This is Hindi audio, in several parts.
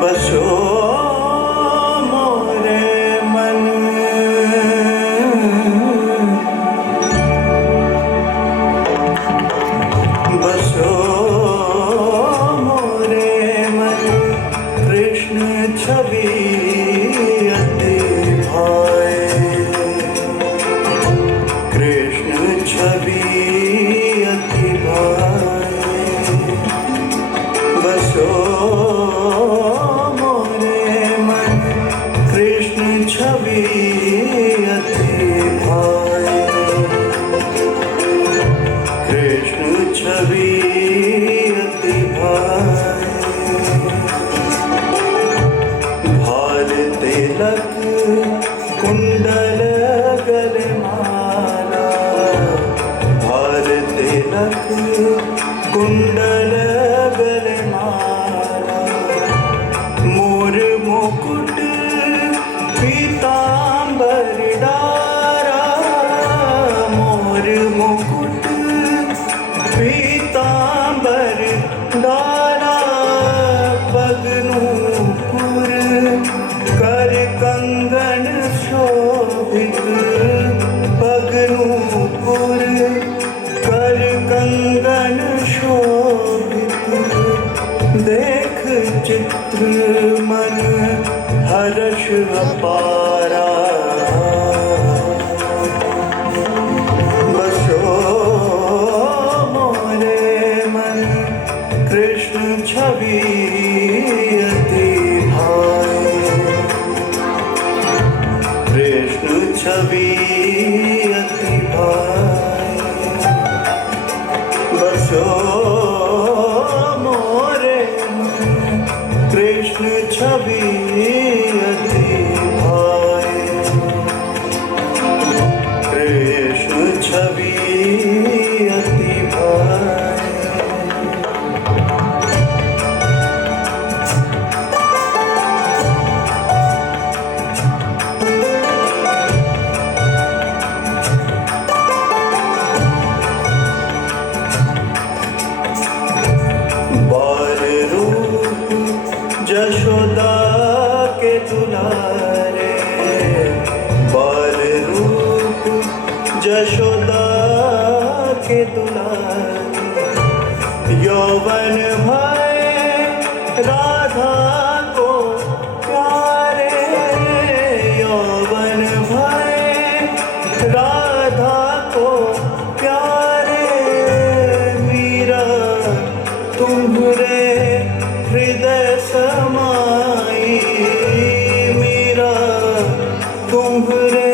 बसो मोरे मन बसो मोरे मन कृष्ण छवि अति भाए कृष्ण छवि अति भाए बसो छवि अति भाए कृष्ण छवि अति भाए भार तिलक कुंडल गलमाला भार तिलक कुंडल गलमाला मोर मुकुट पीतांबर डारा मोर मुकुट पीतांबर डारा पग नूपुर कर कंगन शोभित पग नूपुर कर कंगन शोभित देख चित्र मन हर्ष अपारा बसो मोरे मन कृष्ण छवि अति भाए कृष्ण छवि अति भाए बसो मोरे मन कृष्ण छवि अति भाए कृष्ण छवि अति भाए बाल रूप यशोदा के दुलारे बाल रूप यशोदा के दुलारे यौवन भय राधा को प्यारे यौवन भय राधा को प्यारे मीरा तुम्हारे हृदय समाई मीरा तुम्हारे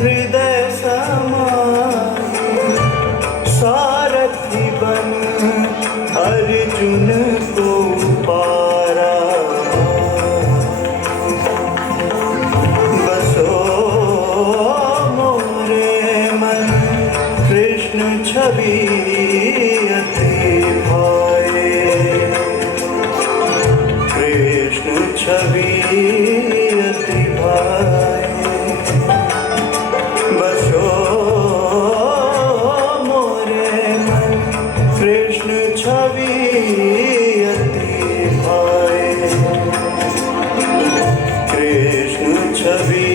हृदय समाई सारथी बन अर्जुन को पारा बसो मोरे मन कृष्ण छवि अति भाए कृष्ण छवि अति भाए बसो मोरे मन कृष्ण छवि अति भाए कृष्ण छवि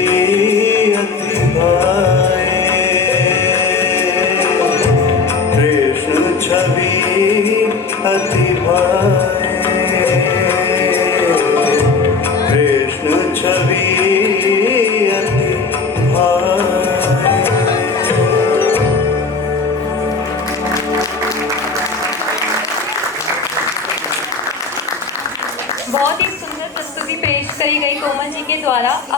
अति भाए कृष्ण छवि अति भाए कृष्ण छवि अति भाए बहुत ही सुंदर प्रस्तुति पेश करी गई कोमल जी के द्वारा। अब